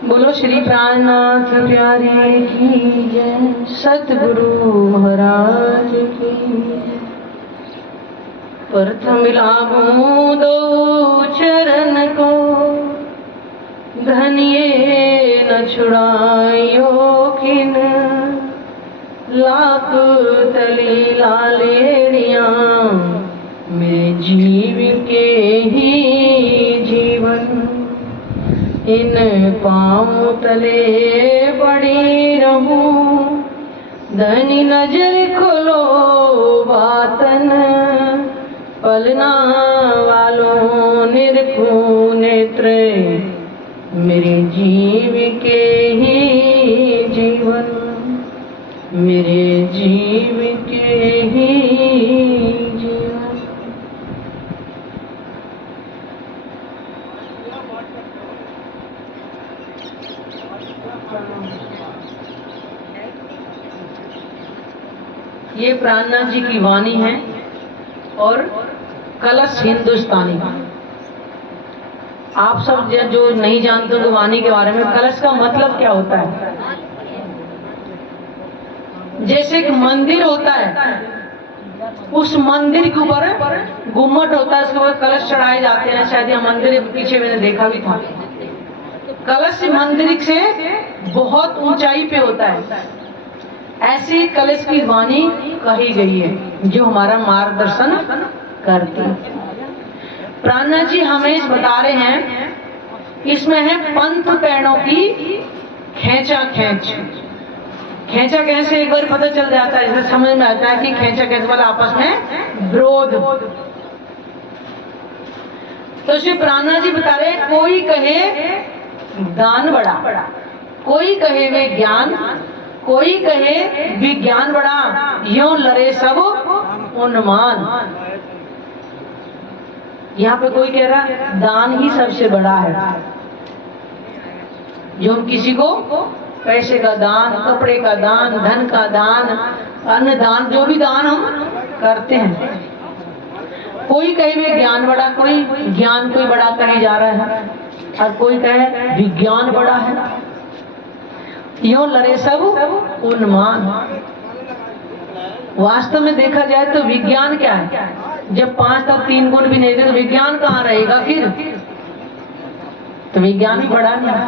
बोलो श्री प्राणनाथ प्यारे की जय, सतगुरु महाराज की जय। प्रथम मिलाऊं दो चरण को, धनिये न छुड़ायो किन, लाख तली लालेड़ियां मेरे जीव के ही जीवन। इन पाँव तले पड़ी रहूं, धनी नजर खोलो बातन, पलना वालों निरखूं नेत्र मेरे जीव के ही जीवन, मेरे जीव के ही जीवन। ये प्राणनाथ जी की वाणी है और कलश हिंदुस्तानी। आप सब जो नहीं जानते हो वाणी के बारे में, कलश का मतलब क्या होता है? जैसे एक मंदिर होता है, उस मंदिर के ऊपर गुम्मट होता है, उसके ऊपर कलश चढ़ाए जाते हैं। शायद यह मंदिर पीछे मैंने देखा भी था। कलश मंदिर से बहुत ऊंचाई पे होता है। ऐसी कलश की वाणी कही गई है जो हमारा मार्गदर्शन करती है। प्राणनाथ जी हमें बता रहे हैं, इसमें है पंथ पैरों की खेचा खेच। खेचा कैसे एक बार पता चल जाता है, इसमें समझ में आता है कि खेचा खेच वाला आपस में विरोध। तो श्री प्राणनाथ जी बता रहे, कोई कहे दान बड़ा, कोई कहे वे ज्ञान, कोई कहे विज्ञान बड़ा, यूं लड़े सब उन्मान। यहाँ पे कोई कह रहा दान ही सबसे बड़ा है। जो हम किसी को पैसे का दान, कपड़े का दान, धन का दान, अन्न दान, जो भी दान हम करते हैं। कोई कहे वे ज्ञान बड़ा, कोई ज्ञान कोई बड़ा कहे जा रहा है, और कोई कहे विज्ञान बड़ा है। यूं लड़े सब उन्मान। वास्तव में देखा जाए तो विज्ञान क्या है? जब 5 तक 3 गुण भी नहीं थे तो विज्ञान कहाँ रहेगा फिर? तो विज्ञान भी बड़ा नहीं।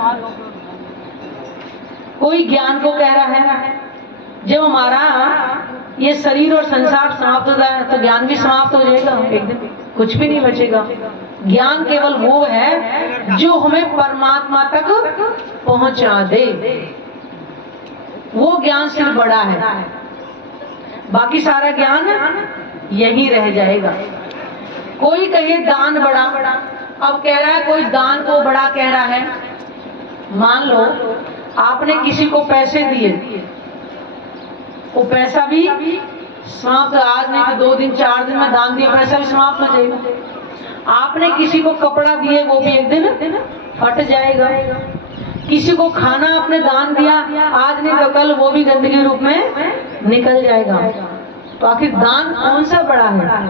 कोई ज्ञान को कह रहा है, जब हमारा ये शरीर और संसार समाप्त होता है तो ज्ञान भी समाप्त हो जाएगा एक दिन, कुछ भी नहीं बचेगा। ज्ञान केवल वो है जो हमें परमात्मा तक पहुंचा दे, वो ज्ञान सिर्फ बड़ा है। बाकी सारा ज्ञान यही रह जाएगा। कोई कहे दान बड़ा, अब कह रहा है कोई दान को बड़ा कह रहा है। मान लो आपने किसी को पैसे दिए, वो पैसा भी समाप्त, आज नहीं तो 2 दिन 4 दिन में दान दिया, पैसा भी समाप्त हो जाएगा। आपने किसी को कपड़ा दिए, वो भी एक दिन फट जाएगा। किसी को खाना आपने दान दिया, आज नहीं तो कल वो भी गंदगी रूप में निकल जाएगा। तो आखिर दान कौन सा बड़ा है?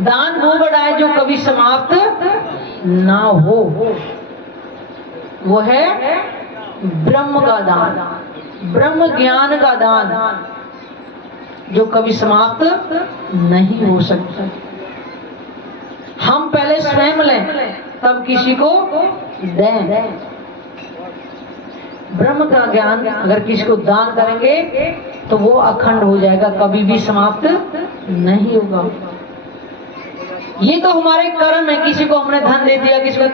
दान वो बड़ा है जो कभी समाप्त ना हो, वो है ब्रह्म का दान, ब्रह्म ज्ञान का दान, जो कभी समाप्त नहीं हो सकता। हम पहले स्वयं लें तब किसी को दें। ब्रह्म का ज्ञान अगर किसी को दान करेंगे तो वो अखंड हो जाएगा, कभी भी समाप्त नहीं होगा। ये तो हमारे कर्म है। किसी को हमने धन दे दिया, किसी को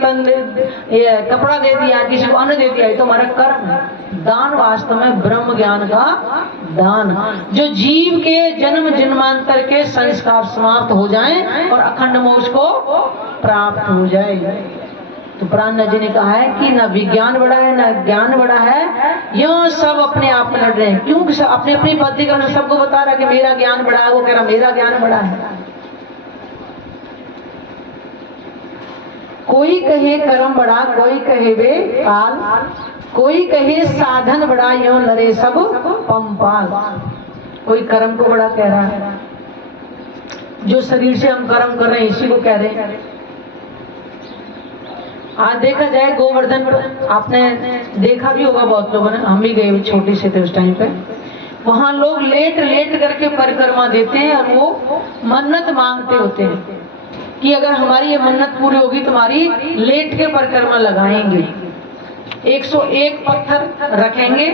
कपड़ा दे दिया, किसी को अन्न दे दिया, ये तो हमारा कर्म है। दान वास्तव में ब्रह्म ज्ञान का दान, जो जीव के जन्म जन्मांतर के संस्कार समाप्त हो जाएं और अखंड मोक्ष को प्राप्त हो जाए। तो प्राणनाथ जी ने कहा है कि न विज्ञान बड़ा है न ज्ञान बड़ा है, यूं सब अपने आप में लड़ रहे हैं। क्यों? अपने अपनी पद्धति का सबको बता रहा कि मेरा ज्ञान बड़ा है, वो कह रहा मेरा ज्ञान बड़ा है। कोई कहे कर्म बड़ा, कोई कहे वे काल, कोई कहे साधन बड़ा, यूं लड़े सब पंपाल। कोई कर्म को बड़ा कह रहा है, जो शरीर से हम कर्म कर रहे हैं इसी को कह रहे हैं। आज देखा जाए गोवर्धन पर, आपने देखा भी होगा बहुत लोगों ने, हम भी गए छोटे से थे उस टाइम पे, वहां लोग लेट लेट करके परिक्रमा देते हैं और वो मन्नत मांगते होते हैं कि अगर हमारी ये मन्नत पूरी होगी तुम्हारी लेट के परिक्रमा लगाएंगे। 101 पत्थर रखेंगे,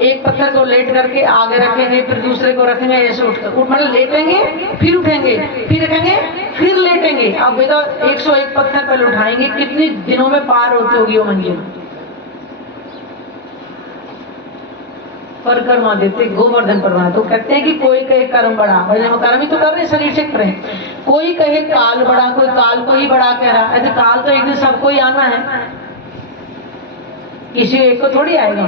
एक पत्थर को लेट करके आगे रखेंगे, फिर दूसरे को रखेंगे, ऐसे उठ मतलब लेटेंगे, फिर उठेंगे, फिर रखेंगे, फिर लेटेंगे। अब बताओ 101 पत्थर पहले उठाएंगे, कितने दिनों में पार होती होगी वो मंजिल। परिक्रमा देते गोवर्धन परिक्रमा। तो कहते हैं कि कोई कहे कर्म बड़ा, कर्म ही तो कर रहे, शरीर से कर रहे हैं। कोई कहे काल बड़ा, कोई काल को ही बड़ा कह रहा है। काल तो एक दिन सबको ही आना है, किसी एक को थोड़ी आएगा।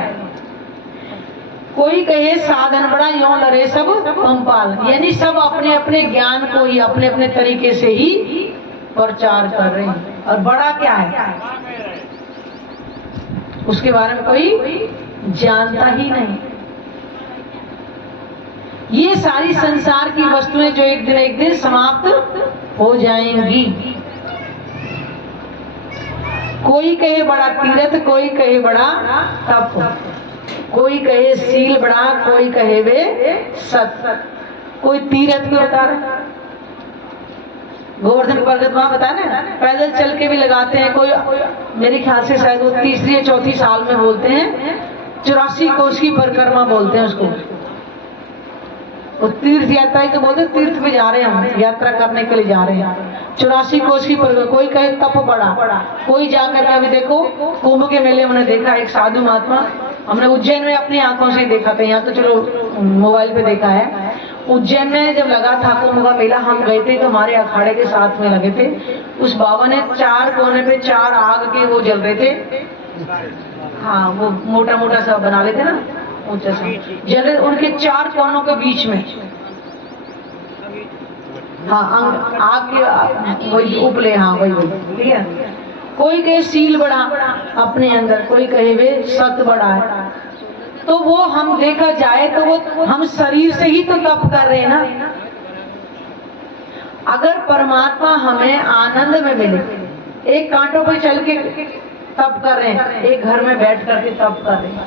कोई कहे साधन बड़ा, यों लड़े सब पंपाल, यानी सब अपने अपने ज्ञान को ही अपने अपने तरीके से ही प्रचार कर रहे हैं। और बड़ा क्या है उसके बारे में कोई जानता ही नहीं। ये सारी संसार की वस्तुएं जो एक दिन समाप्त हो जाएंगी। कोई कहे बड़ा तीर्थ, कोई कहे बड़ा तप, कोई कहे सील बड़ा, कोई कहे वे सत। कोई तीर्थ को बता रहा, गोवर्धन परिक्रमा बता ना, पैदल चल के भी लगाते हैं। कोई मेरे ख्याल से शायद वो तीसरी या चौथी साल में बोलते हैं, 84 कोस की परिक्रमा बोलते हैं उसको। वो तीर्थ यात्रा ही तो बोलते, तीर्थ पे जा रहे हैं हम, यात्रा करने के लिए जा रहे हैं। 84 कोस की परिक्रमा। कोई कहे तप बड़ा, कोई जाकर के, अभी देखो कुंभ के मेले हमने देखा, एक साधु महात्मा, हमने उज्जैन में अपनी आंखों से देखा था, यहाँ तो चलो मोबाइल पे देखा है। उज्जैन में जब लगा था कुंभ का मेला, हम गए थे, तो हमारे अखाड़े के साथ में लगे थे। उस बाबा ने 4 कोने पे 4 आग के वो जल रहे थे, हाँ वो मोटा मोटा सा बना लेते ना, ऊंचा सा जल रहे, उनके 4 कोनों के बीच में, हाँ आग के वही उपले, हाँ वही ठीक है। कोई कहे सील बड़ा अपने अंदर, कोई कहे वे सत बड़ा है। तो वो हम देखा जाए तो वो हम शरीर से ही तो तप कर रहे हैं ना। अगर परमात्मा हमें आनंद में मिले, एक कांटों पे चल के तप कर रहे हैं, एक घर में बैठ करके तप कर रहे हैं,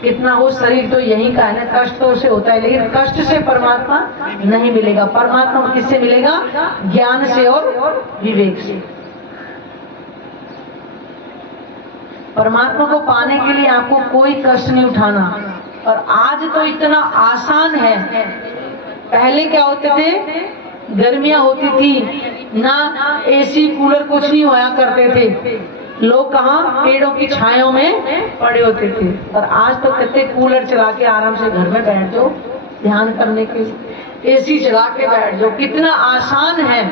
कितना वो शरीर तो यही का है ना, कष्ट तो उसे होता है, लेकिन कष्ट से परमात्मा नहीं मिलेगा। परमात्मा किससे मिलेगा? ज्ञान से और विवेक से। परमात्मा को पाने के लिए आपको कोई कष्ट नहीं उठाना। और आज तो इतना आसान है। पहले क्या होते थे, गर्मियां होती थी ना, एसी कूलर कुछ नहीं होया करते थे, लोग कहाँ पेड़ों की छायों में पड़े होते थे। और आज तो कहते कूलर चला के आराम से घर में बैठ जाओ ध्यान करने के लिए, एसी चला के बैठ जाओ, कितना आसान है।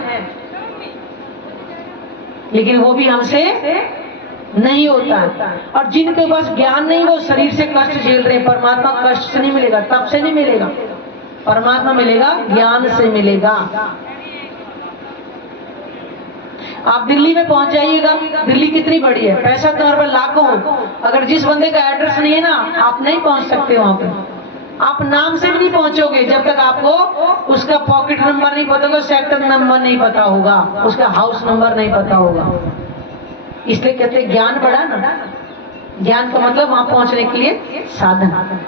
लेकिन वो भी हमसे नहीं होता है। और जिनके पास ज्ञान नहीं, वो शरीर से कष्ट झेल रहे। परमात्मा कष्ट से नहीं मिलेगा, तप से नहीं मिलेगा, परमात्मा मिलेगा ज्ञान से मिलेगा। आप दिल्ली में पहुंच जाइएगा, दिल्ली कितनी बड़ी है, पैसा तुम्हारे पास लाखों हो, अगर जिस बंदे का एड्रेस नहीं है ना, आप नहीं पहुंच सकते वहां पे। आप नाम से भी नहीं पहुंचोगे जब तक आपको उसका पॉकेट नंबर नहीं पता होगा, सेक्टर नंबर नहीं पता होगा, उसका हाउस नंबर नहीं पता होगा। इसलिए कहते ज्ञान बड़ा ना, ज्ञान का मतलब वहां पहुंचने के लिए साधन।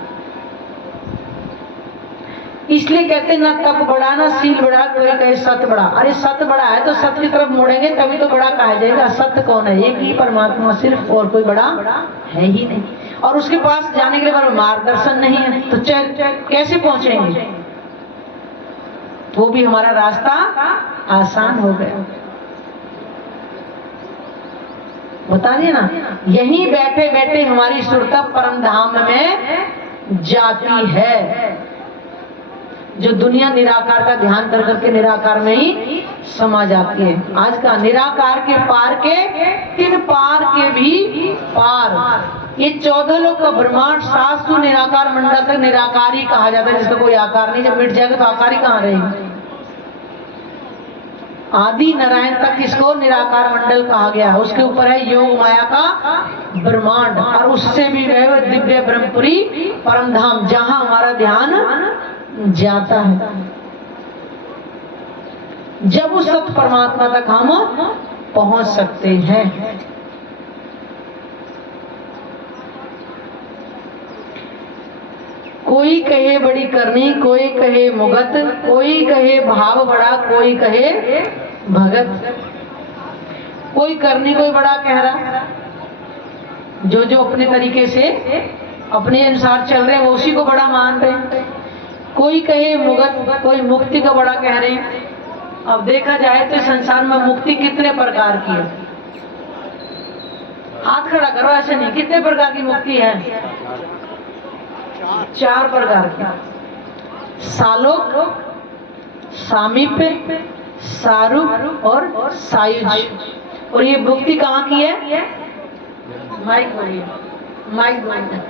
इसलिए कहते ना तप बड़ा ना सील बड़ा, कोई कहे सत बड़ा। अरे सत बड़ा है तो सत की तरफ मुड़ेंगे तभी तो बड़ा कहा जाएगा। सत्य कौन है? एक ही परमात्मा सिर्फ, और कोई बड़ा है ही नहीं। और उसके पास जाने के लिए मार्गदर्शन नहीं है तो कैसे पहुंचेंगे? वो भी हमारा रास्ता आसान हो गया। बता दिए ना, यहीं बैठे बैठे हमारी सुरता परम धाम में जाती है। जो दुनिया निराकार का ध्यान कर करके निराकार में ही समा जाती है। आज का निराकार के पार के तीन पार के भी पार, ये 14 लोक का ब्रह्मांड शास्त्र निराकार मंडल तक निराकार ही कहा जाता है, जिसका कोई आकार नहीं। जब मिट जाएगा तो आकार ही कहाँ रहेगी? आदि नारायण तक इसको निराकार मंडल कहा गया। उसके ऊपर है योग माया का ब्रह्मांड, और उससे भी दिव्य ब्रह्मपुरी परम धाम, जहां हमारा ध्यान जाता है। जब उस सत परमात्मा तक हम पहुंच सकते हैं। कोई कहे बड़ी करनी, कोई कहे मुगत, कोई कहे भाव बड़ा, कोई कहे भगत। कोई करनी कोई बड़ा कह रहा, जो जो अपने तरीके से अपने अनुसार चल रहे हैं वो उसी को बड़ा मान रहे हैं। कोई कहे मुगत, कोई मुक्ति का बड़ा कह रहे हैं। अब देखा जाए तो संसार में मुक्ति कितने प्रकार की है? हाथ खड़ा करो, ऐसे नहीं। कितने प्रकार की मुक्ति है? 4 प्रकार की। सालोक, सामीप्य, सारूप और सायुज। और ये मुक्ति कहाँ की है? माइक बोलिए, माइक बोलिए।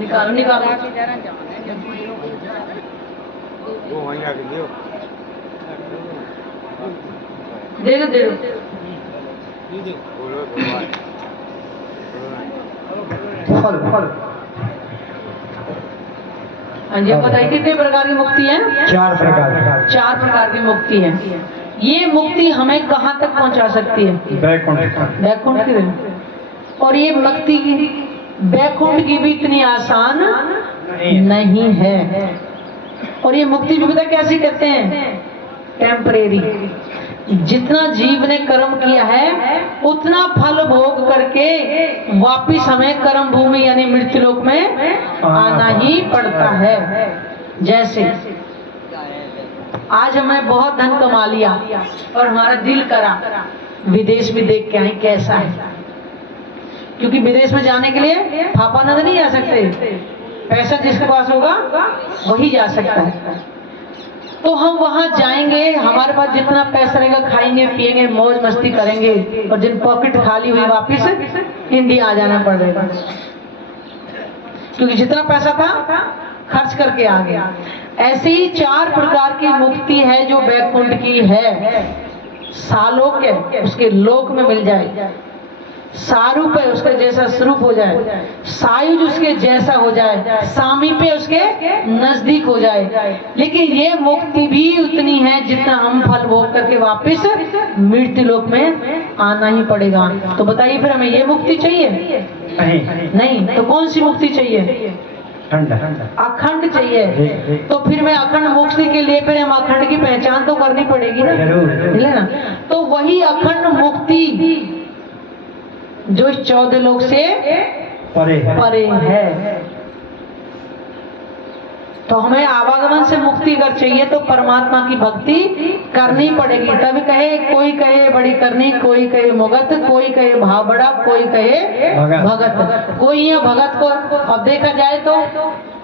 निकालो निकालो, वो वहीं आके दियो, दे दो दे दो। बोलो फल फल। हाँ जी, बताइए कितने प्रकार की मुक्ति है? 4 प्रकार। 4 प्रकार की मुक्ति है। ये मुक्ति हमें कहाँ तक पहुँचा सकती है? बैकुंठ की। और ये मुक्ति बैकुंठ की भी इतनी आसान नहीं है। और ये मुक्ति भी पता कैसी कहते हैं? टेम्परेरी। जितना जीव ने कर्म किया है उतना फल भोग करके वापिस हमें कर्म भूमि यानी मृत्यु लोक में आना ही पड़ता है। जैसे आज हमें बहुत धन कमा लिया और हमारा दिल करा विदेश में देख के आए कैसा है, क्योंकि विदेश में जाने के लिए फापानंद नहीं जा सकते। पैसा जिसके पास होगा वही जा सकता है। तो हम वहां जाएंगे, हमारे पास जितना पैसा रहेगा खाएंगे पिएंगे मौज मस्ती करेंगे, और जिन पॉकेट खाली हुई वापिस इंडिया आ जाना पड़ेगा, क्योंकि जितना पैसा था खर्च करके आ गया। ऐसे ही 4 प्रकार की मुक्ति है जो बैकुंठ की है। सालोक है, उसके लोक में मिल जाए। सारूप है, उसके जैसा स्वरूप हो जाए। सायुज उसके जैसा हो जाए। सामीप्य उसके नजदीक हो जाए। लेकिन ये मुक्ति भी उतनी है जितना हम फल भोग करके वापस मृत्यु लोक में आना ही पड़ेगा। तो बताइए फिर हमें ये मुक्ति चाहिए? नहीं। तो कौन सी मुक्ति चाहिए? अखंड चाहिए। तो फिर मैं अखंड मुक्ति के लिए फिर हम अखंड की पहचान तो करनी पड़ेगी ना। तो वही अखंड मुक्ति जो इस 14 लोक से परे है। तो हमें आवागमन से मुक्ति अगर चाहिए तो परमात्मा की भक्ति करनी पड़ेगी। तभी कहे कोई कहे बड़ी करनी, कोई कहे मुगत, कोई कहे भाव बड़ा, कोई कहे भगत। कोई है भगत को अब देखा जाए तो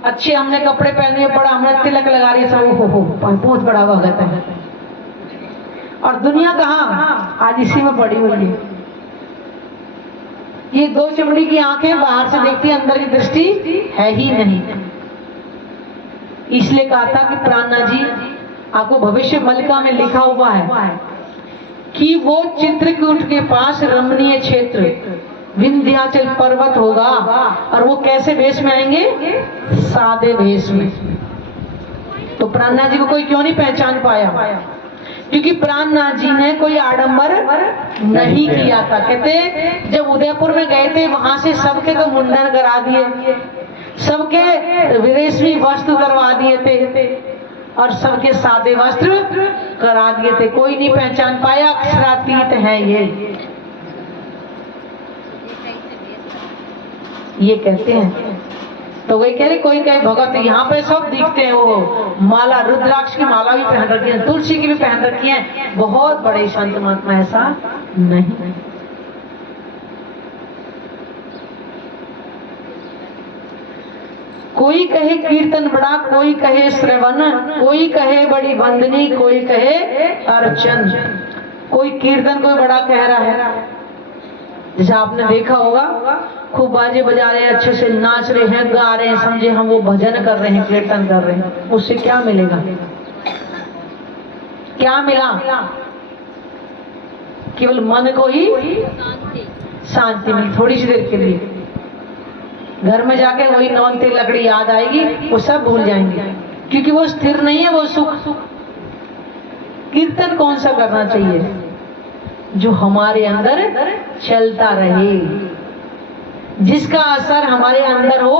अच्छे हमने कपड़े पहने, बड़ा हमने तिलक लगा रही, सब बहुत बड़ा भगत है। और दुनिया कहाँ आज इसी में पड़ी हुई है। ये 2 चमड़ी की आंखें बाहर से देखती है, अंदर की दृष्टि है ही नहीं। इसलिए कहा था कि प्राणनाथ जी आपको भविष्य मलिका में लिखा हुआ है कि वो चित्रकूट के पास रमणीय क्षेत्र विंध्याचल पर्वत होगा, और वो कैसे वेश में आएंगे? सादे वेश में। तो प्राणनाथ जी को कोई क्यों नहीं पहचान पाया? क्योंकि प्राणनाथ जी ने कोई आडंबर नहीं किया था। कहते जब उदयपुर में गए थे वहां से सबके तो मुंडन करा दिए, सबके रेशमी वस्त्र करवा दिए थे, और सबके सादे वस्त्र करा दिए थे। कोई नहीं पहचान पाया, अक्षरातीत है ये कहते हैं। तो वही कह रहे कोई कहे भगत। यहाँ पे सब दिखते हैं, वो माला रुद्राक्ष की माला भी पहन रखी है, तुलसी की भी पहन रखी है, बहुत बड़े संत महात्मा। ऐसा नहीं। कोई कहे कीर्तन बड़ा, कोई कहे श्रवण, कोई कहे बड़ी वंदनी, कोई कहे अर्चन। कोई कीर्तन कोई बड़ा कह रहा है, जैसे आपने देखा होगा खूब बाजे बजा रहे हैं, अच्छे से नाच रहे हैं, गा रहे हैं, समझे हम वो भजन कर रहे हैं, कीर्तन कर रहे हैं। उससे क्या मिलेगा? क्या मिला? केवल मन को ही शांति मिली, थोड़ी सी देर के लिए। घर में जाके वही नौन तेल लकड़ी याद आएगी, वो सब भूल जाएंगे, क्योंकि वो स्थिर नहीं है, वो सुख। कीर्तन कौन सा करना चाहिए? जो हमारे अंदर चलता रहे, जिसका असर हमारे अंदर हो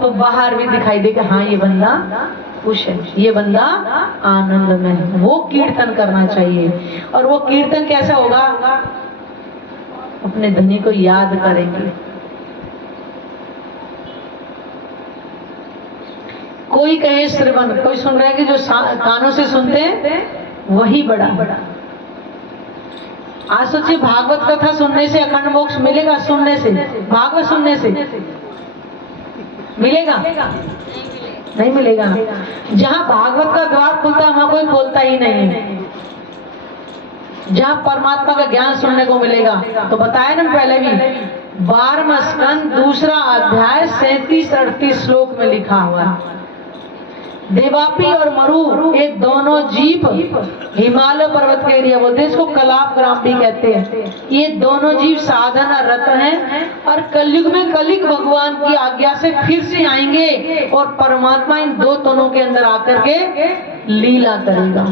तो बाहर भी दिखाई दे कि हाँ ये बंदा खुश है, ये बंदा आनंद में है। वो कीर्तन करना चाहिए। और वो कीर्तन कैसा होगा? अपने धनी को याद करेंगे। कोई कहे श्रवण, कोई सुन रहे हैं कि जो कानों से सुनते हैं वही बड़ा। आज सोचिए, भागवत कथा सुनने से अखंड मोक्ष मिलेगा? सुनने से, भागवत सुनने से मिलेगा? नहीं मिलेगा। जहाँ भागवत का द्वार खुलता है वहां कोई खोलता ही नहीं। जहाँ परमात्मा का ज्ञान सुनने को मिलेगा, तो बताया ना पहले भी, 12वां स्कंद 2 अध्याय 37-38 श्लोक में लिखा हुआ है, देवापी और मरु ये दोनों जीव हिमालय पर्वत के एरिया बोलते हैं, इसको कलाप ग्राम भी कहते हैं। ये दोनों जीव साधना रत हैं और कलयुग में कलिक भगवान की आज्ञा से फिर से आएंगे और परमात्मा इन दो तनों के अंदर आकर के लीला करेगा।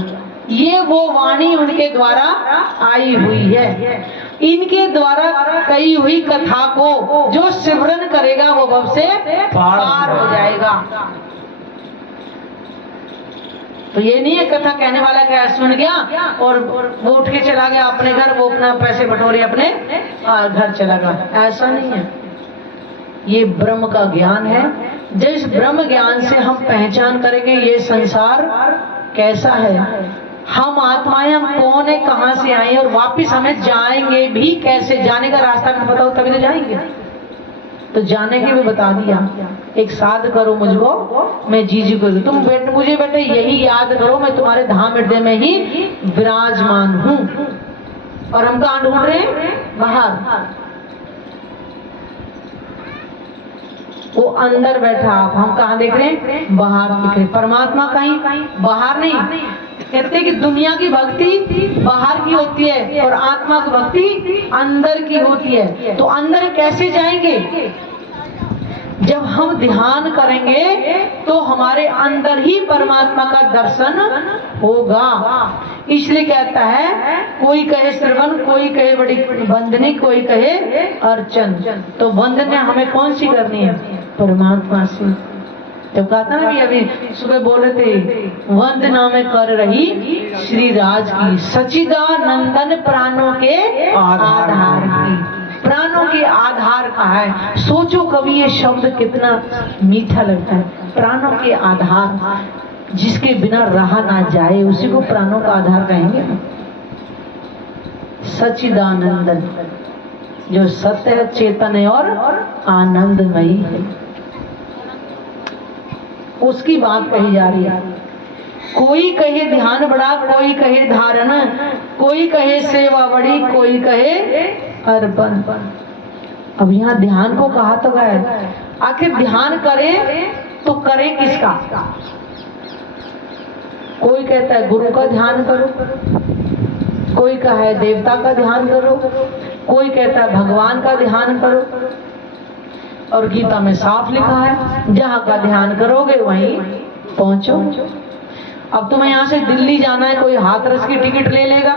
ये वो वाणी उनके द्वारा आई हुई है। इनके द्वारा कही हुई कथा को जो सिमरन करेगा वो भव से पार हो जाएगा। तो ये नहीं है कथा कहने वाला क्या सुन गया और वो उठ के चला गया अपने घर, वो अपना पैसे बटोरे अपने घर चला गया, ऐसा नहीं है। ये ब्रह्म का ज्ञान है। जिस ब्रह्म ज्ञान से हम पहचान करेंगे ये संसार कैसा है, हम आत्माएं, हम कौन है, कहाँ से आए और वापिस हमें जाएंगे भी कैसे, जाने का रास्ता भी पता हो तभी तो जाएंगे। तो जाने की भी बता दिया, एक साध करो मुझको मैं जीजी करूँ, तुम मुझे बेटे यही याद करो मैं तुम्हारे धाम हृदय में ही विराजमान हूँ। और हम कहाँ ढूंढ रहे हैं? बाहर। वो अंदर बैठा, आप हम कहाँ देख रहे हैं? बाहर दिख रहे। परमात्मा कहीं बाहर नहीं। कहते हैं कि दुनिया की भक्ति बाहर की होती है और आत्मा की भक्ति अंदर की होती है। तो अंदर कैसे जाएंगे? जब हम ध्यान करेंगे तो हमारे अंदर ही परमात्मा का दर्शन होगा। इसलिए कहता है, कोई कहे श्रवण, कोई कहे बड़ी वंदनी, कोई कहे अर्चन। तो वंदना हमें कौन सी करनी है? परमात्मा से। जब कहा था ना कि अभी सुबह बोल रहे थे, वंदना में कर रही श्री राज की, सच्चिदानंदन प्राणों के आधार की। प्राणों के आधार का है। सोचो कभी ये शब्द कितना मीठा लगता है, प्राणों के आधार। जिसके बिना रहा ना जाए उसी को प्राणों का आधार कहेंगे। सच्चिदानंदन, जो सत्य है, चेतन है और आनंदमयी है, उसकी बात कही जा रही है। कोई कहे ध्यान बड़ा, कोई कहे धारण, कोई कहे सेवा बड़ी, कोई कहे अर्पण। अब यहाँ ध्यान को कहा तो गया, आखिर ध्यान करे तो करे किसका? कोई कहता है गुरु का ध्यान करो, कोई कहा है देवता का ध्यान करो, कोई कहता है भगवान का ध्यान करो। और गीता में साफ लिखा है, जहाँ का ध्यान करोगे वहीं पहुंचो। अब तुम्हें यहाँ से दिल्ली जाना है, कोई हाथरस की टिकट ले लेगा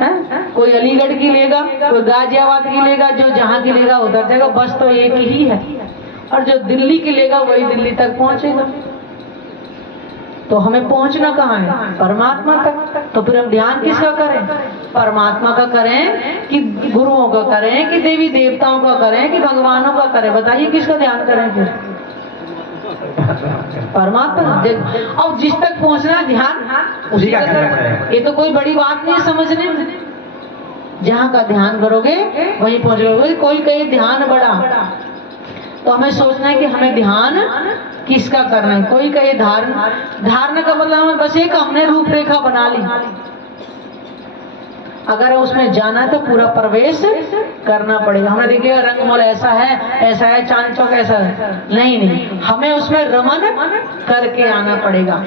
है? कोई अलीगढ़ की लेगा, कोई गाजियाबाद की लेगा, जो जहाँ की लेगा उधर जाएगा। बस तो एक ही है, और जो दिल्ली की लेगा वही दिल्ली तक पहुंचेगा। तो हमें पहुंचना कहाँ है? परमात्मा तक। तो फिर हम ध्यान किसका करें? परमात्मा का करें कि गुरुओं का करें कि देवी देवताओं का करें कि भगवानों का करें? बताइए किसका ध्यान करें फिर? परमात्मा। अब जिस तक पहुंचना ध्यान उसी का करें। ये तो कोई बड़ी बात नहीं है समझने में। जहाँ का ध्यान करोगे वहीं पहुंचोगे। कोई कहे ध्यान बड़ा, तो हमें सोचना है कि हमें ध्यान किसका करना है। कोई कहे धारण, धारण का मतलब बस एक हमने रूपरेखा बना ली, अगर उसमें जाना है तो पूरा प्रवेश करना पड़ेगा। हमें देखिएगा रंगमहल ऐसा है, चांद चौक ऐसा है, नहीं, हमें उसमें रमन करके आना पड़ेगा।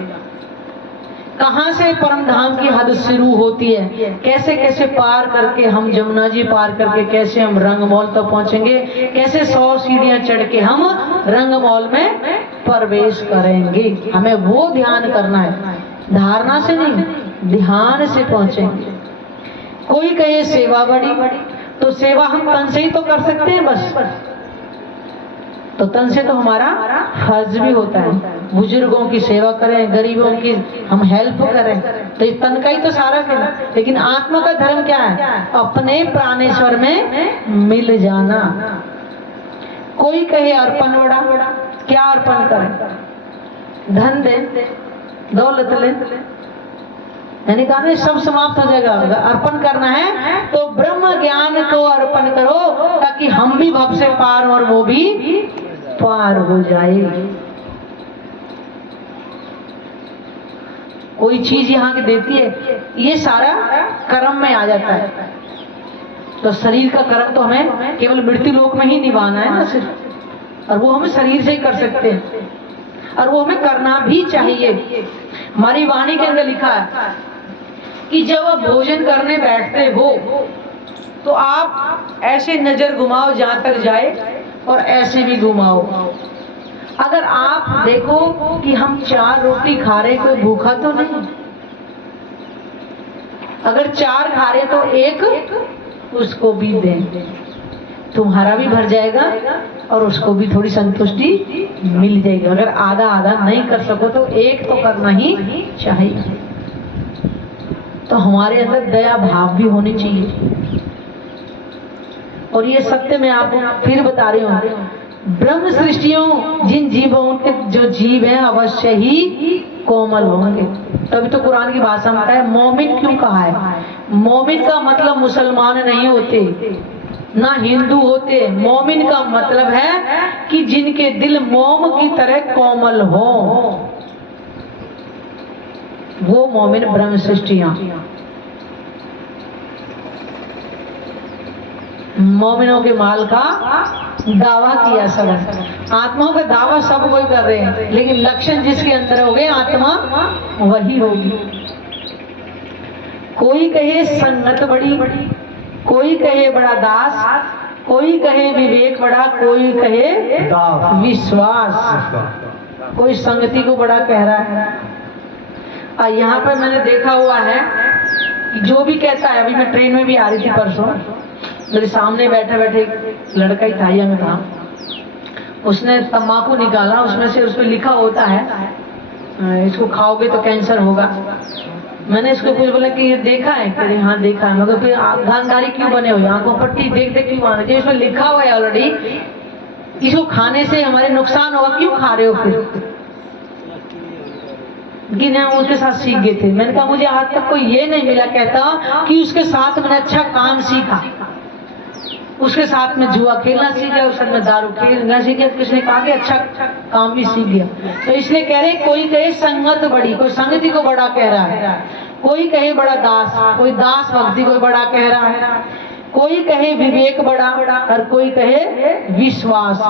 कहाँ से परम धाम की हद शुरू होती है, कैसे कैसे पार करके हम जमुना जी पार करके कैसे हम रंगमौल तक पहुंचेंगे, कैसे 100 सीढ़ियां चढ़ के हम रंगमौल में प्रवेश करेंगे। हमें वो ध्यान करना है, धारणा से नहीं, ध्यान से पहुंचेंगे। कोई कहे सेवा बड़ी, तो सेवा हम तन से ही तो कर सकते हैं बस, तो तन से तो हमारा फर्ज भी होता है, बुजुर्गों की सेवा करें, गरीबों की हम हेल्प करें, तो ये तन का ही तो सारा खेल। लेकिन आत्मा का धर्म क्या है? अपने प्राणेश्वर में मिल जाना। कोई कहे अर्पण बड़ा, क्या अर्पण करें? धन दे, दौलत ले, मैंने कहा नहीं, सब समाप्त हो जाएगा। अर्पण करना है तो ब्रह्म ज्ञान को अर्पण करो, ताकि हम भी भव से पार और वो भी पार हो जाए। कोई चीज यहाँ की देती है, ये सारा कर्म में आ जाता है। तो शरीर का कर्म तो हमें केवल मृत्यु लोक में ही निभाना है ना सिर्फ, और वो हम शरीर से ही कर सकते हैं, और वो हमें करना भी चाहिए। हमारी वाणी के अंदर लिखा है कि जब आप भोजन करने बैठते हो तो आप ऐसे नजर घुमाओ जहां तक जाए, और ऐसे भी घुमाओ। अगर आप देखो कि हम 4 रोटी खा रहे, कोई भूखा तो नहीं, अगर 4 खा रहे तो 1 उसको भी दें, तुम्हारा भी भर जाएगा और उसको भी थोड़ी संतुष्टि मिल जाएगी। अगर आधा आधा नहीं कर सको तो 1 तो करना ही चाहिए। तो हमारे अंदर दया भाव भी होनी चाहिए। और ये सत्य मैं आपको फिर बता रही हूँ, ब्रह्म सृष्टियों जिन जीवों के जो जीव हैं अवश्य ही कोमल होंगे। तभी तो कुरान की भाषा में है मोमिन क्यों कहा है? मोमिन का मतलब मुसलमान नहीं होते, ना हिंदू होते। मोमिन का मतलब है कि जिनके दिल मोम की तरह कोमल हो, वो मोमिन ब्रह्म सृष्टियां। मोमिनों के माल का दावा किया सब, आत्माओं का दावा सब कोई कर रहे हैं, लेकिन लक्षण जिसके अंदर हो गए आत्मा वही होगी। कोई कहे संगत बड़ी, कोई कहे बड़ा दास, कोई कहे विवेक बड़ा, कोई कहे विश्वास। कोई संगति को बड़ा कह रहा है। यहाँ पर मैंने देखा हुआ है जो भी कहता है, अभी मैं ट्रेन में भी आ रही थी परसों, मेरे सामने बैठे बैठे एक लड़का ही था, यंग था, उसने तंबाकू निकाला, उसमें से उस पर लिखा होता है इसको खाओगे तो कैंसर होगा। मैंने इसको कुछ बोला कि ये देखा है? कि हाँ देखा है। मगर फिर गांधारी क्यों बने हुए, आंखों पट्टी देख देख क्यों माने? जो इसमें लिखा हुआ है ऑलरेडी, इसको खाने से हमारे नुकसान होगा, क्यों खा रहे हो फिर? कि नहीं, उसके साथ सीख गए थे। मैंने कहा मुझे आज तक कोई ये नहीं मिला कहता कि उसके साथ मैंने अच्छा काम सीखा, उसके साथ में जुआ खेलना सीख गया, उसके साथ में दारू खेलना सीख गया, किसने कहा कि अच्छा काम भी सीख गया। तो इसलिए कह रहे कोई कहे संगत बड़ी, कोई संगति को बड़ा कह रहा है, कोई कहे बड़ा दास, कोई दास भक्ति को बड़ा कह रहा है, कोई कहे विवेक बड़ा और कोई कहे विश्वास।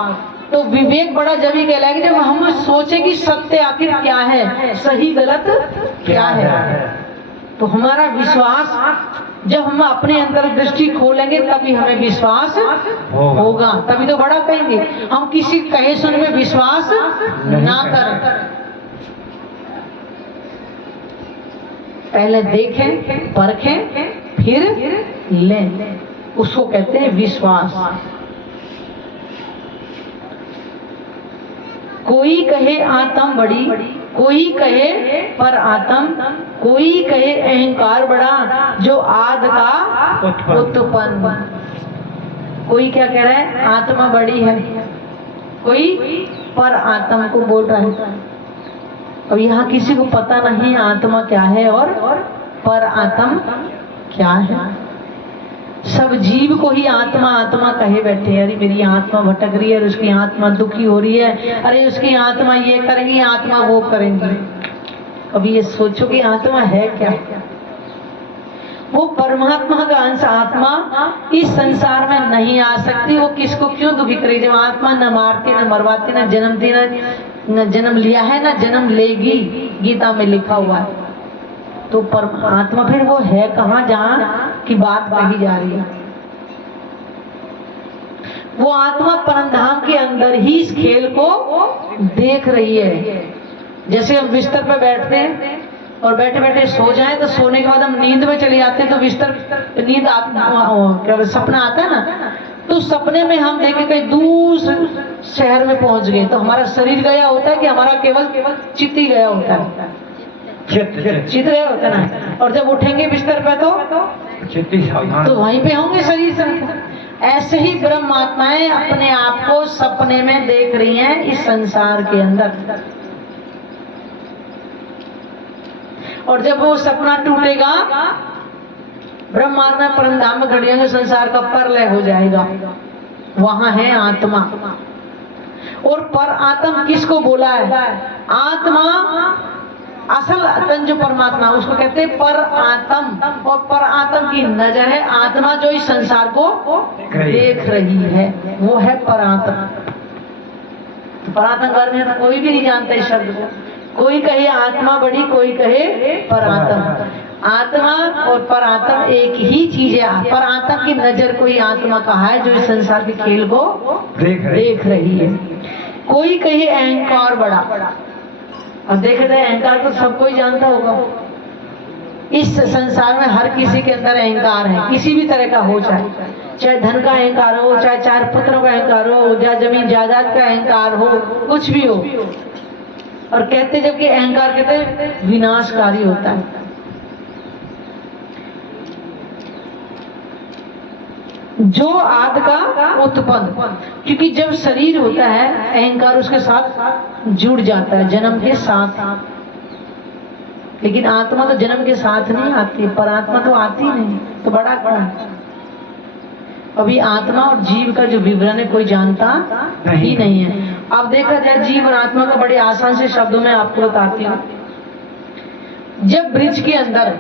तो विवेक बड़ा जब ही कहलाएगा जब हम सोचे कि सत्य आखिर क्या है, सही गलत क्या है। तो हमारा विश्वास जब हम अपने अंदर दृष्टि खोलेंगे तभी हमें विश्वास होगा, तभी तो बड़ा कहेंगे। हम किसी कहे सुन में विश्वास ना करें, पहले देखें परखें फिर लें, उसको कहते हैं विश्वास। कोई कहे आत्म बड़ी, कोई कहे पर आत्म, कोई कहे अहंकार बड़ा जो आद का उत्पन्न। कोई क्या कह रहा है? आत्मा बड़ी है, कोई पर आत्म को बोल रहा है। और यहाँ किसी को पता नहीं आत्मा क्या है और पर आत्म क्या है। सब जीव को ही आत्मा आत्मा कहे बैठे। अरे मेरी आत्मा भटक रही है, उसकी आत्मा दुखी हो रही है, अरे उसकी आत्मा ये करेंगी, आत्मा वो करेंगी। अभी ये सोचो कि आत्मा है क्या? वो परमात्मा का अंश आत्मा इस संसार में नहीं आ सकती। वो किसको क्यों दुखी करेगी जब आत्मा न मारती न मरवाती न जन्मती न जन्म लिया है न जन्म लेगी। गीता में लिखा हुआ है तो परमात्मा फिर वो है कहाँ जहाँ की बात कही जा रही है? वो आत्मा परमधाम के अंदर ही इस खेल को देख रही है। जैसे हम बिस्तर पर बैठते हैं और बैठे बैठे सो जाएं, तो सोने के बाद हम नींद में चले जाते हैं, तो बिस्तर नींद क्या सपना आता है ना, तो सपने में हम देखे कहीं दूसरे शहर में पहुंच गए, तो हमारा शरीर गया होता है कि हमारा केवल चित्त ही गया होता है? चित्त गया होता है ना। और जब उठेंगे बिस्तर पे तो वहीं पे होंगे शरीर से। ऐसे ही ब्रह्मात्माएं अपने आप को सपने में देख रही हैं इस संसार के अंदर, और जब वो सपना टूटेगा, ब्रह्मात्मा परमधाम में खड़ी होंगे, संसार का प्रलय हो जाएगा। वहां है आत्मा। और पर आत्म किसको बोला है? आत्मा असल तन जो परमात्मा, उसको कहते हैं पर आत्म। और पर आत्म की नजर है आत्मा जो इस संसार को देख रही है, वो है पर आत्म। पर आत्म बारे में तो कोई भी नहीं जानता इस शब्द को। कोई कहे आत्मा बड़ी, कोई कहे पर आत्म। आत्मा और पर आत्म एक ही चीज है। पर आत्म की नजर कोई आत्मा कहा है जो इस संसार के खेल को देख रही है। कोई कहे अहंकार बड़ा। अब देखे जाए अहंकार तो सबको ही जानता होगा। इस संसार में हर किसी के अंदर अहंकार है, किसी भी तरह का हो, चाहे धन का अहंकार हो, चाहे 4 पुत्रों का अहंकार हो, चाहे जमीन जायदाद का अहंकार हो, कुछ भी हो। और कहते जबकि अहंकार कहते विनाशकारी होता है। जो आदि का उत्पन्न, क्योंकि जब शरीर होता है अहंकार उसके साथ जुड़ जाता है जन्म के साथ। लेकिन आत्मा तो जन्म के साथ नहीं आती, पर आत्मा तो आती नहीं, तो बड़ा कौन? अभी आत्मा और जीव का जो विवरण है कोई जानता ही नहीं है। अब देखा जाए जीव और आत्मा को बड़े आसान से शब्दों में आपको बताती हूँ। जब ब्रिज के अंदर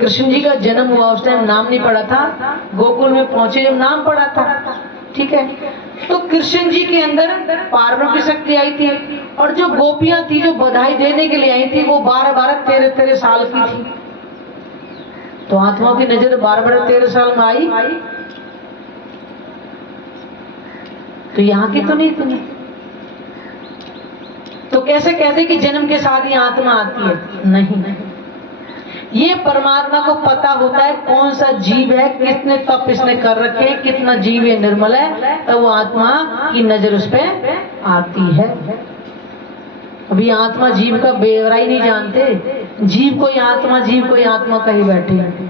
कृष्ण जी का जन्म हुआ, उस टाइम नाम नहीं पड़ा था, गोकुल में पहुंचे जब नाम पड़ा था, ठीक है, तो कृष्ण जी के अंदर पार्वती की शक्ति आई थी। और जो गोपियां थी जो बधाई देने के लिए आई थी, वो 12-12, 13-13 साल की थी। तो आत्मा की नजर 12-12, 13 साल में आई, तो यहाँ की तो नहीं थी। तो कैसे कहते कि जन्म के साथ ही आत्मा आती है? नहीं, ये परमात्मा को पता होता है कौन सा जीव है, कितने तप इसने कर रखे, कितना जीव है निर्मल है, तो वो आत्मा की नजर उस पे आती है। अभी आत्मा जीव का बेवरा ही नहीं जानते। जीव कोई आत्मा, जीव कोई आत्मा कहीं बैठे।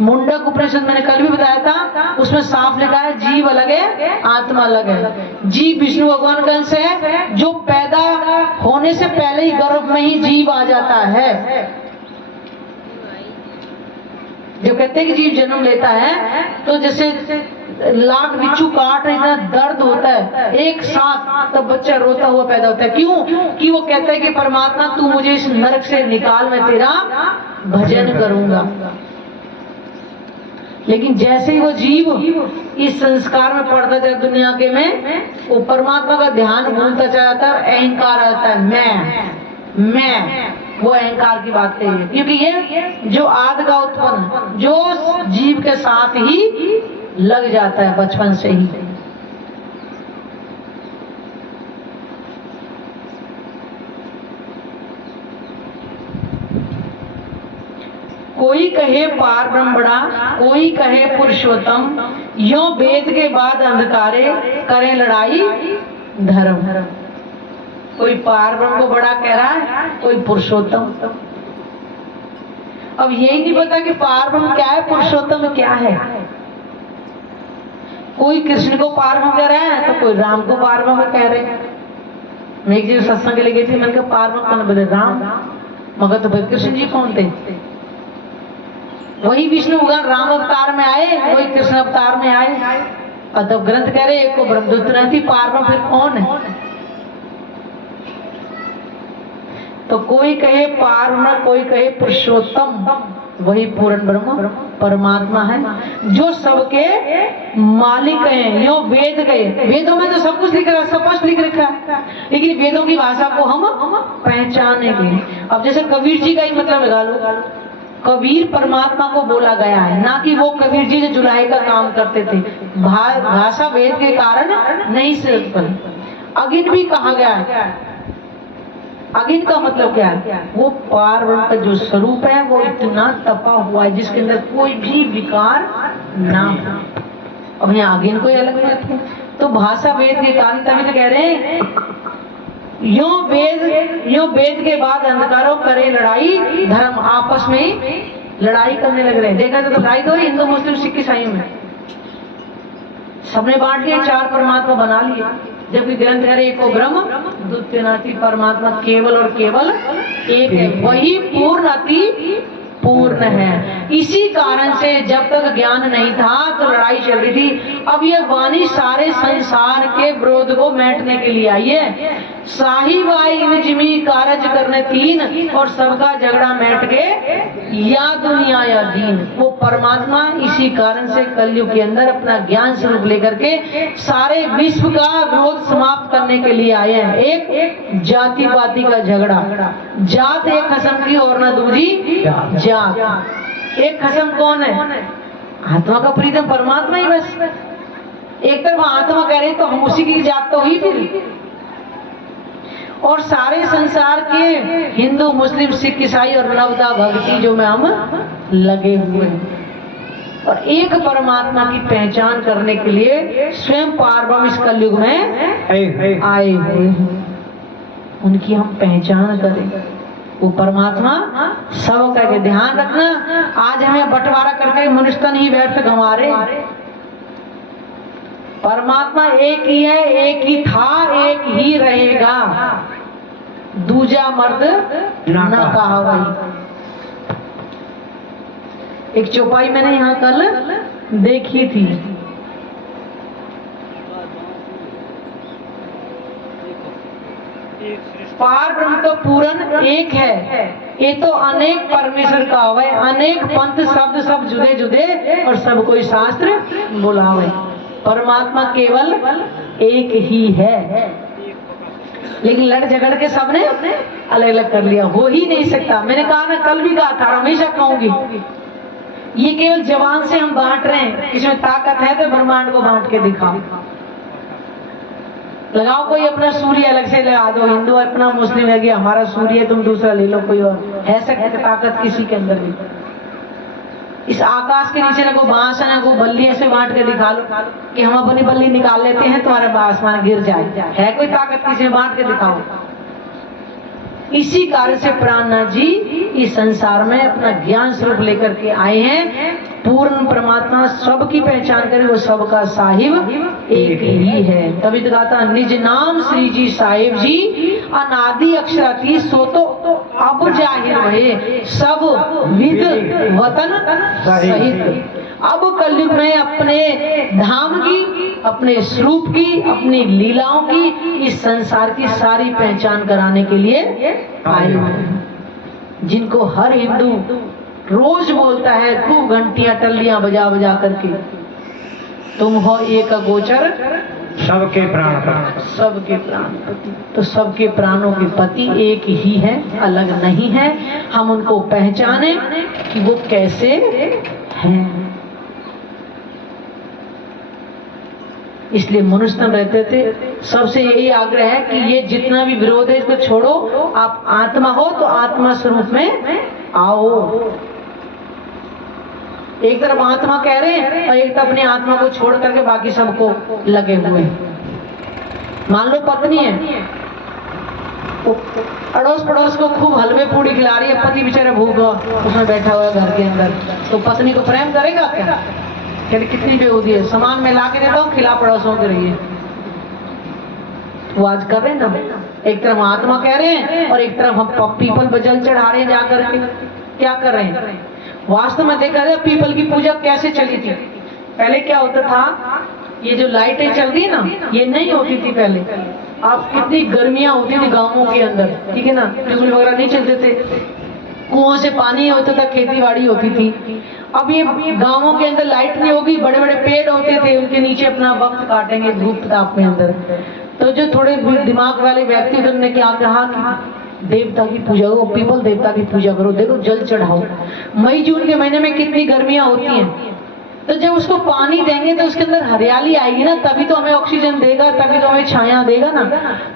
मुंडक उपनिषद मैंने कल भी बताया था, उसमें साफ लिखा है जीव अलग है, आत्मा अलग है। जीव विष्णु भगवान का अंश है, जो पैदा होने से पहले ही गर्भ में ही जीव आ जाता है। जो कहते हैं कि जीव जन्म लेता है तो जैसे लाख बिच्छू काट इतना दर्द होता है एक साथ, तब बच्चा रोता हुआ पैदा होता है। क्यों? कि वो कहता है कि परमात्मा तू मुझे इस नरक से निकाल, मैं तेरा भजन करूंगा। लेकिन जैसे ही वो जीव इस संस्कार में पड़ता जाए दुनिया के में, वो परमात्मा का ध्यान भूलता जाता है, अहंकार आता है, मैं वो अहंकार की बात कही है। क्योंकि ये जो आदि का उत्पन्न जो जीव के साथ ही लग जाता है बचपन से ही। कोई कहे पार ब्रह्म बड़ा, कोई कहे पुरुषोत्तम, यो वेद के बाद अंधकारे करें लड़ाई धर्म। कोई पार ब्रह्म को बड़ा कह रहा है, कोई पुरुषोत्तम। अब यही नहीं पता कि पार ब्रह्म क्या है, पुरुषोत्तम क्या है। कोई कृष्ण को पार ब्रह्म कह रहा है तो कोई राम को पार ब्रह्म कह रहे हैं। मैं एक जगह सत्संग के लिए गई थी, मैंने कहा पार ब्रह्म कौन? बोले राम। मगर तो भाई कृष्ण जी कौन थे? वही विष्णु भगवान राम अवतार में आए, वही कृष्ण अवतार में आए। और तब ग्रंथ कह रहे एक को ब्रह्मदूत नहीं थी, पार ब्रह्म फिर कौन है? तो कोई कहे पार ब्रह्म, कोई कहे पुरुषोत्तम, वही पूर्ण ब्रह्म परमात्मा है जो सबके मालिक हैं। यो वेद गए, वेदों में तो सब कुछ लिख रखा, सब कुछ लिख रखा है, लेकिन वेदों की भाषा को हम पहचानेंगे। अब जैसे कबीर जी का ही मतलब लगा लो, कबीर परमात्मा को बोला गया है, ना कि वो कबीर जी जो जुलाई का काम करते थे। भाषा वेद के कारण नहीं से उत्पन्न। अगिन भी कहा गया है, अगिन का मतलब क्या है? वो पार्वती का जो स्वरूप है वो इतना तपा हुआ है जिसके अंदर कोई भी विकार ना हो। अब यहाँ अगिन कोई अलग बात है, तो भाषा वेद के कारण तभी तो कह रहे हैं यो वेद के बाद अंधकारों करे लड़ाई, धर्म आपस में लड़ाई करने लग रहे हैं। देखा तो लड़ाई तो हिंदू मुस्लिम सिख ईसाइयों में सबने बांट लिया, चार परमात्मा बना लिए, जबकि ग्रंथ कह रहे एको ब्रह्म द्वितीय नास्ति, परमात्मा केवल और केवल एक है, वही पूर्ण अति पूर्ण है। इसी कारण से जब तक ज्ञान नहीं था तो लड़ाई चल रही थी। अब ये वाणी सारे संसार के विरोध को मेटने के लिए आई है। साहिबाई जिमी कारज करने तीन, और सबका झगड़ा मेट के या दुनिया या दीन। वो परमात्मा इसी कारण से कलयुग के अंदर अपना ज्ञान स्वरूप लेकर के सारे विश्व का विरोध समाप्त करने के लिए आए हैं। एक जाति पाति का झगड़ा, जात एक खसम की और न दूजी जात। एक खसम कौन है? आत्मा का प्रीतम परमात्मा ही बस। एक तरफ आत्मा कह रहे तो हम उसी की जात तो ही फिर, और सारे संसार के हिंदू मुस्लिम सिख ईसाई और नवदा भक्ति जो में हम लगे हुए हैं, और एक परमात्मा की पहचान करने के लिए स्वयं पार्वती इस कलयुग में आए हुए हैं। उनकी हम पहचान करें। वो परमात्मा सब का ध्यान रखना। आज हमें बंटवारा करके मनुष्य तन ही व्यर्थ गंवा रहे। परमात्मा एक ही है, एक ही था, एक ही रहेगा, दूजा मर्द न कहा वही। एक चौपाई मैंने यहाँ कल देखी थी, पार ब्रह्म तो पूर्ण एक है, ये तो अनेक परमेश्वर का है, अनेक पंथ शब्द सब जुदे जुदे और सब कोई शास्त्र बुलावे। परमात्मा केवल एक ही है, लेकिन लड़ झगड़ के सबने अलग अलग कर लिया। हो ही नहीं सकता। मैंने कहा ना, कल भी कहा था, हमेशा कहूंगी, ये केवल जवान से हम बांट रहे हैं। इसमें ताकत है तो ब्रह्मांड को बांट के दिखाओ। लगाओ कोई अपना सूर्य अलग से लगा दो, हिंदू अपना, मुस्लिम है कि हमारा सूर्य, तुम दूसरा ले लो कोई और। है सकती ताकत किसी के अंदर नहीं। इस आकाश के नीचे ना को बांस है ना को बल्ली, ऐसे बांट के दिखा लो कि हम अपनी बल्ली निकाल लेते हैं, तुम्हारे आसमान गिर जाए। है कोई ताकत किसी में? बांट के दिखाओ। इसी कारण से प्राणनाथ जी इस संसार में अपना ज्ञान स्वरूप लेकर के आए हैं। पूर्ण परमात्मा सबकी पहचान करे, वो सबका साहिब एक ही है। तभी तो कहा था, निज नाम श्री जी साहिब जी अनादि अक्षराती सो तो अब जाहिर हुए, सब विद वतन सहित। अब कलयुग में अपने धाम की, अपने स्वरूप की, अपनी लीलाओं की, इस संसार की सारी पहचान कराने के लिए आए हुए हैं, जिनको हर हिंदू रोज बोलता है खूब घंटियां टल्लियां बजा बजा करके, तुम हो एक गोचर सबके प्राण सबके प्राण पति। तो सबके प्राणों के पति एक ही है, अलग नहीं है। हम उनको पहचाने कि वो कैसे हैं। इसलिए मनुष्य तन रहते थे, सबसे यही आग्रह है कि ये जितना भी विरोध है इसको छोड़ो। आप आत्मा हो तो आत्मा स्वरूप में आओ। एक तरफ आत्मा कह रहे हैं और एक तरफ अपनी आत्मा को छोड़ करके बाकी सबको लगे हुए। मान लो पत्नी है, अड़ोस पड़ोस को खूब हलवे पूड़ी खिला रही है, पति बेचारा भूखा उसमें बैठा हुआ है घर के अंदर, तो पत्नी को प्रेम करेगा क्या? कितनी बेहूदी है, सामान में ला के देता हूँ, खिला पड़ोसों के रही है। वो आज कर रहे हैं ना, एक तरफ आत्मा कह रहे हैं और एक तरफ हम पीपल पर जल चढ़ा रहे हैं जाकर के। क्या कर रहे हैं? वास्तव में देखा जाए पीपल की पूजा कैसे चली थी। पहले क्या होता था, ये जो लाइटें चल रही है ना, ये नहीं होती थी पहले। आप कितनी गर्मियां होती थी गांवों के अंदर, ठीक है ना, ट्यूबवेल वगैरह नहीं चलते थे, कुओं से पानी होता था, खेती बाड़ी होती थी। अब ये गांवों के अंदर लाइट नहीं होगी, बड़े बड़े पेड़ होते थे, उनके नीचे अपना वक्त काटेंगे धूप ताप में अंदर। तो जो थोड़े दिमाग वाले व्यक्ति उन्होंने क्या कहा कि देवता की पूजा करो, पीपल देवता की पूजा करो, देखो जल चढ़ाओ। मई जून के महीने में कितनी गर्मियां होती हैं, तो जब उसको पानी देंगे तो उसके अंदर हरियाली आएगी ना, तभी तो हमें ऑक्सीजन देगा, तभी तो हमें छाया देगा ना।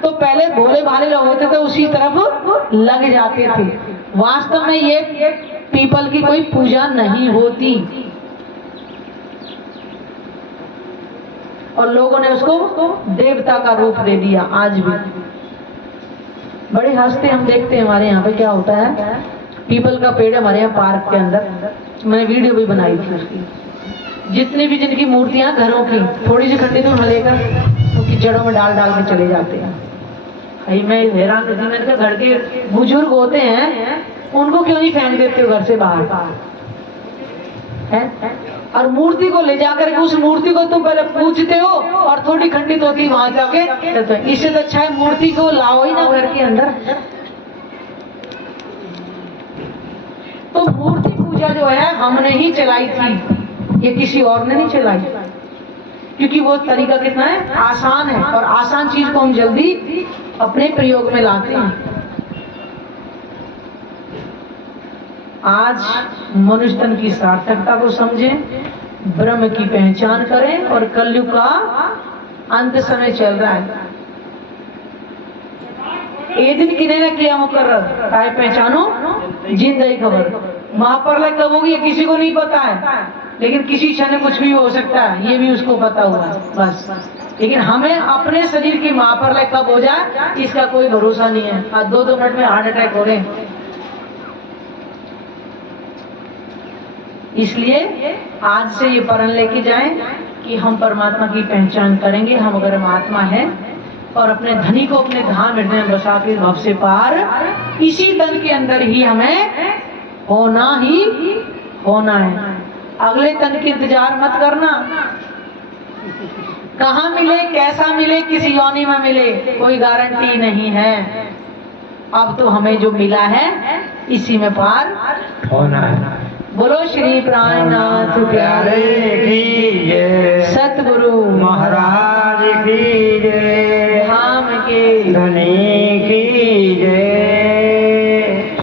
तो पहले भोले भाले लोग होते थे उसी तरफ लग जाते थे। वास्तव में ये पीपल की कोई पूजा नहीं होती, और लोगों ने उसको देवता का रूप दे दिया। आज भी बड़े हंसते हम देखते हैं, हमारे यहाँ पे क्या होता है, पीपल का पेड़ हमारे यहाँ पार्क के अंदर, मैंने वीडियो भी बनाई थी उसकी। जितनी भी जिनकी मूर्तियां घरों की थोड़ी सी खंडित में लेकर उनकी जड़ों में डाल डाल के चले जाते हैं। भाई मैं हैरान होती, मैंने कहा घर के बुजुर्ग होते हैं उनको क्यों नहीं फेंक देते हो घर से बाहर है? और मूर्ति को ले जाकर के उस मूर्ति को तुम पहले पूजते हो और थोड़ी खंडित होती वहां जाके, इससे तो अच्छा है मूर्ति को लाओ ही ना घर के अंदर। तो मूर्ति पूजा जो है हमने ही चलाई थी, ये किसी और ने नहीं चलाई, क्योंकि वो तरीका कितना है, आसान है, और आसान चीज को हम जल्दी अपने प्रयोग में लाते हैं। आज मनुष्य तन की सार्थकता को समझें, ब्रह्म की पहचान करें, और कलयुग का अंत समय चल रहा है। ये दिन किने ने किया मुकर्रर, काय पहचानो जिंदगी खबर। महाप्रलय कब होगी ये किसी को नहीं पता है, लेकिन किसी क्षण कुछ भी हो सकता है, ये भी उसको पता होगा बस। लेकिन हमें अपने शरीर की महाप्रलय कब हो जाए इसका कोई भरोसा नहीं है। आज 2-2 मिनट में हार्ट अटैक हो रहे हैं। इसलिए आज से ये प्रण लेके जाएं कि हम परमात्मा की पहचान करेंगे, हम अगर महात्मा हैं, और अपने धनी को अपने धाम हृदय में बसा के भव से पार, इसी तन के अंदर ही हमें होना ही होना है। अगले तन की इंतजार मत करना, कहाँ मिले कैसा मिले किस योनि में मिले कोई गारंटी नहीं है। अब तो हमें जो मिला है इसी में पार होना है। बोलो श्री प्राणनाथ प्यारे की जय, सतगुरु महाराज की जय, धाम के धन्य